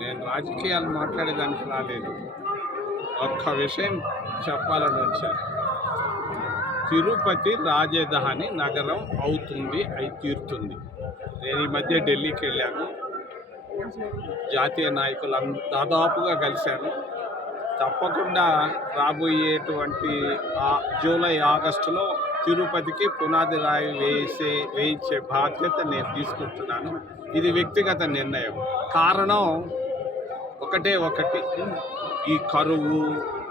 నేను రాజకీయాలు మాట్లాడేదానికి రాలేదు. ఒక్క విషయం చెప్పాలని వచ్చాను. తిరుపతి రాజధాని నగరం అవుతుంది, అయి తీరుతుంది. నేను ఈ మధ్య ఢిల్లీకి వెళ్ళాను. జాతీయ నాయకులు దాదాపుగా కలిశాను. తప్పకుండా రాబోయేటువంటి జూలై ఆగస్టులో తిరుపతికి పునాది రాయి వేయించే బాధ్యత నేను తీసుకుంటున్నాను. ఇది వ్యక్తిగత నిర్ణయం. కారణం ఒకటి, ఈ కరువు,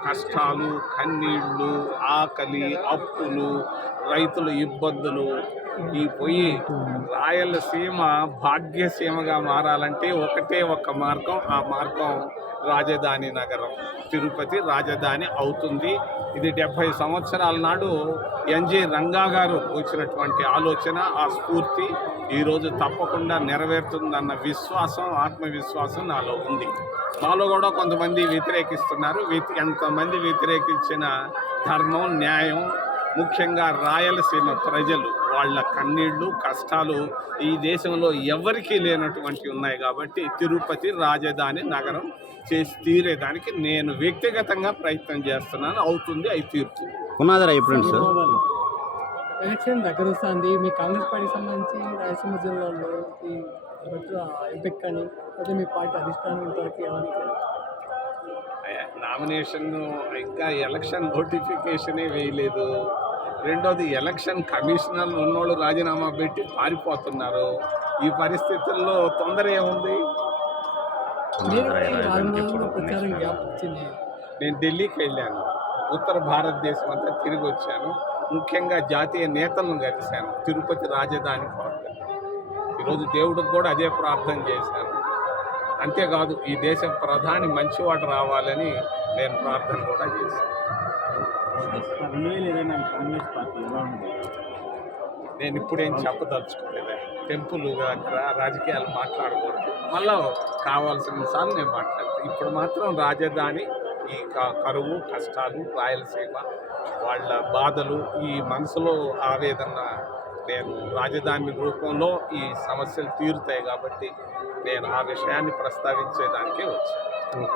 కష్టాలు, కన్నీళ్ళు, ఆకలి, అప్పులు, రైతుల ఇబ్బందులు, ఈ పోయి రాయలసీమ భాగ్యసీమగా మారాలంటే ఒక్క మార్గం. ఆ మార్గం రాజధాని నగరం తిరుపతి రాజధాని అవుతుంది. ఇది 70 సంవత్సరాల నాడు ఎన్జి రంగా గారు వచ్చినటువంటి ఆలోచన, ఆ స్ఫూర్తి ఈరోజు తప్పకుండా నెరవేరుతుందన్న విశ్వాసం, ఆత్మవిశ్వాసం నాలో ఉంది. నాలో కూడా కొంతమంది వ్యతిరేకిస్తున్నారు. ఎంతమంది వ్యతిరేకించిన ధర్మం, న్యాయం, ముఖ్యంగా రాయలసీమ ప్రజలు వాళ్ళ కన్నీళ్ళు, కష్టాలు ఈ దేశంలో ఎవరికీ లేనటువంటి ఉన్నాయి. కాబట్టి తిరుపతి రాజధాని నగరం చేసి తీరేదానికి నేను వ్యక్తిగతంగా ప్రయత్నం చేస్తున్నాను. అవుతుంది, అయి తీరుతుంది. పునాదరా ఎప్పుడు సార్? ఎలక్షన్ దగ్గర వస్తుంది. మీ కాంగ్రెస్ పార్టీకి సంబంధించి రాయలసీమ జిల్లాలో ఈ ఎంపిక కానీ అదే మీ పార్టీ అధిష్టానం ఇంతవరకు నామినేషన్ ఇంకా ఎలక్షన్ నోటిఫికేషనే వేయలేదు. రెండోది, ఎలక్షన్ కమిషనర్లు ఉన్నోళ్ళు రాజీనామా పెట్టి పారిపోతున్నారు. ఈ పరిస్థితుల్లో తొందర ఏముంది? నేను ఢిల్లీకి వెళ్ళాను. ఉత్తర భారతదేశం అంతా తిరిగి వచ్చాను. ముఖ్యంగా జాతీయ నేతలను కలిశాను తిరుపతి రాజధాని కొరకు. ఈరోజు దేవుడికి కూడా అదే ప్రార్థన చేశాను. అంతేకాదు, ఈ దేశ ప్రధాని మంచివాడు రావాలని నేను ప్రార్థన కూడా చేశాను. నేను ఇప్పుడేం చెప్పదలుచుకోలేదు. టెంపుల్ దగ్గర రాజకీయాలు మాట్లాడకూడదు. మళ్ళీ కావాల్సిన సార్లు నేను మాట్లాడతాను. ఇప్పుడు మాత్రం రాజధాని, ఈ కరువు, కష్టాలు, రాయలసీమ వాళ్ళ బాధలు, ఈ మనసులో ఆవేదన, నేను రాజధాని రూపంలో ఈ సమస్యలు తీరుతాయి కాబట్టి నేను ఆ విషయాన్ని ప్రస్తావించేదానికే వచ్చాను.